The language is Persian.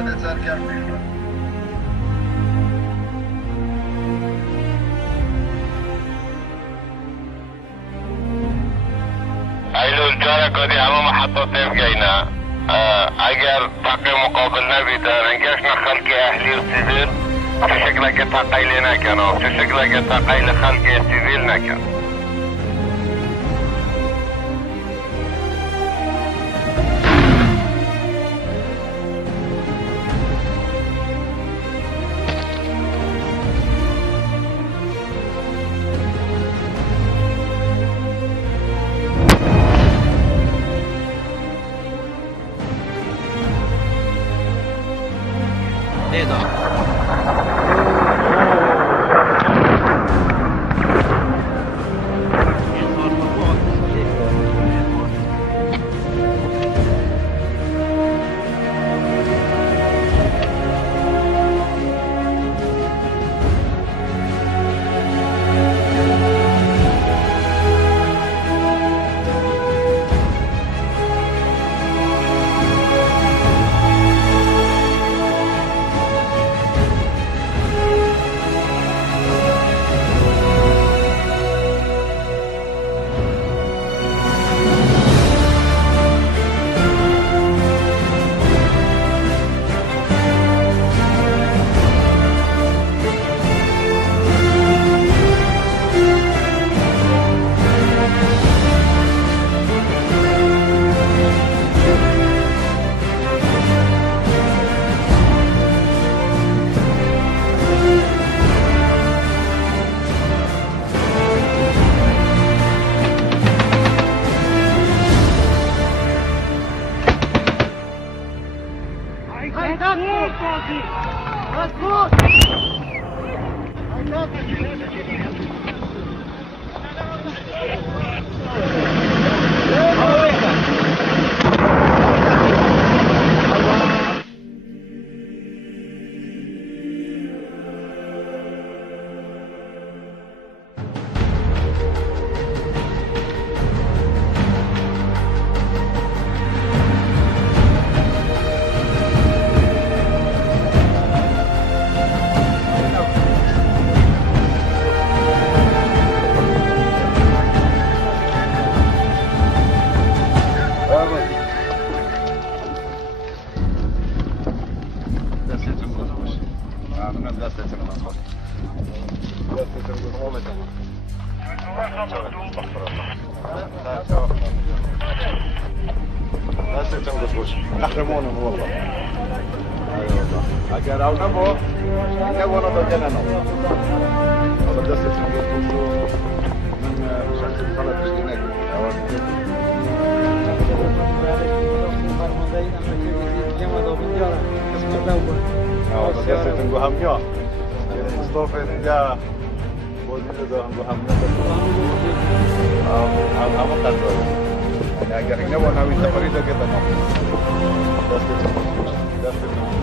خودت سرکردی ایلول جارا کدی همه محطات نفگینا اگر تقی مقابل نبیده رنگش نخلق اهلی و سیویل چه شکل که تقیلی نکنه چه شکل که تقیل خلق سیویل نکنه قهرمانم والله اگر او نبود نبود دادن انا والله دستتون بوشو من شخص غلط اشتناك دستتون همیا مصطفى اینجا بودید دو همیا هم قدر اگر نبود نمی تفرید که دادن دستتون